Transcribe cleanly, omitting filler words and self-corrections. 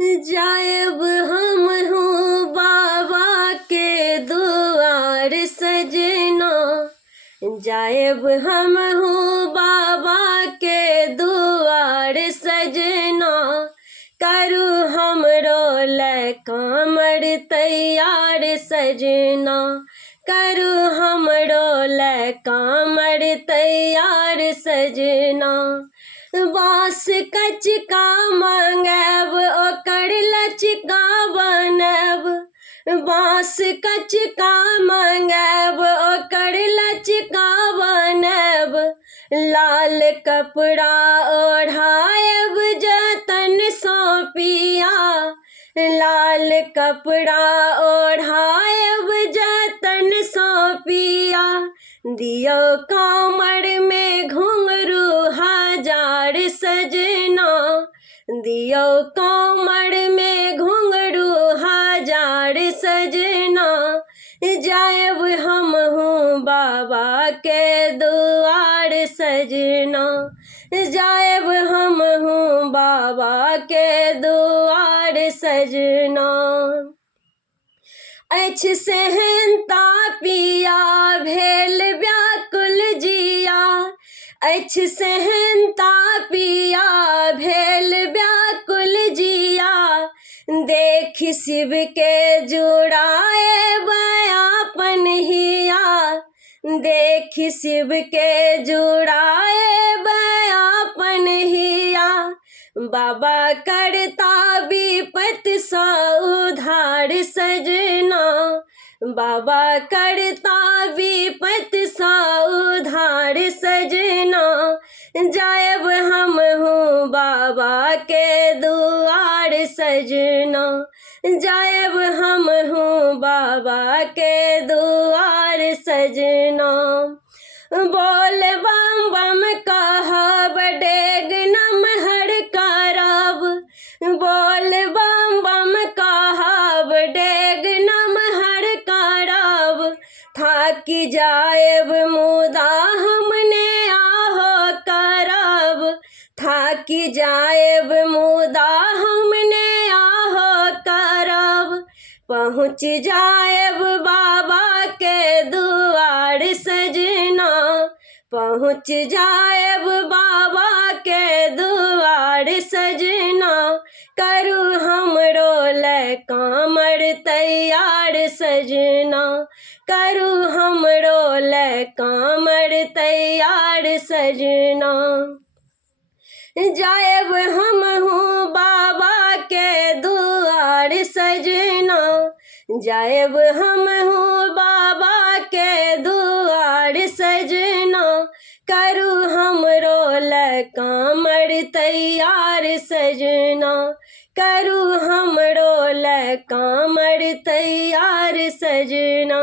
जायब हम हूँ बाबा के दुआर सजना, जायब हम हूँ बाबा के दुआर सजना, करू हमरो ले कामर तैयार सजना, करू हमरो ले कामर तैयार सजना। बाँस कचका मंगैब ओकर लचका बनैब, बाँस कचका मंगैब ओकर लचका बनैब, लाल कपड़ा ओढ़ायब जतन सौंपिया, लाल कपड़ा ओढ़ायब जतन सौंपिया, दियो कामर में घुंघरू हजार सजना, दियो कामर में घुंघरू हजार सजना, जायब हम हूँ बाबा के दुआर सजना, जायब हम हूँ बाबा के दुआर सजना। अछि सेहनता पिया भेल व्याकुल जिया, अछि सेहनता पिया भेल व्याकुल जिया, देख शिव के जुड़ाए अपन हिया, देख शिव के जुड़ाए अपन हिया, बाबा करता विपत सा उधार सजना, बाबा करता विपत सा उधार सजना, जायब हम हूँ बाबा के दुआर सजना, जायब हम हूँ बाबा के दुआर सजना। बोल बम बम कहब डेग नमहर करब, बोल बम बम कहब डेग नमहर करब, थाकी जायब मुदा हमने आहो करब, थाकी जायब मुदा हमने आहो करब, पहुँच जायब बाबा के दुआर सजना, पहुँच जायब बाबा के दुआर सजना, करू हमरो ले कामर तैयार सजना, करू हमरो ले कामर तैयार सजना, जायब हम हूँ बाबा के दुआर सजना, जायब हम हूँ बाबा के दुआर सजना, करू हमरो ले कामर तैयार सजना, करू हमरो ले कामर तैयार सजना।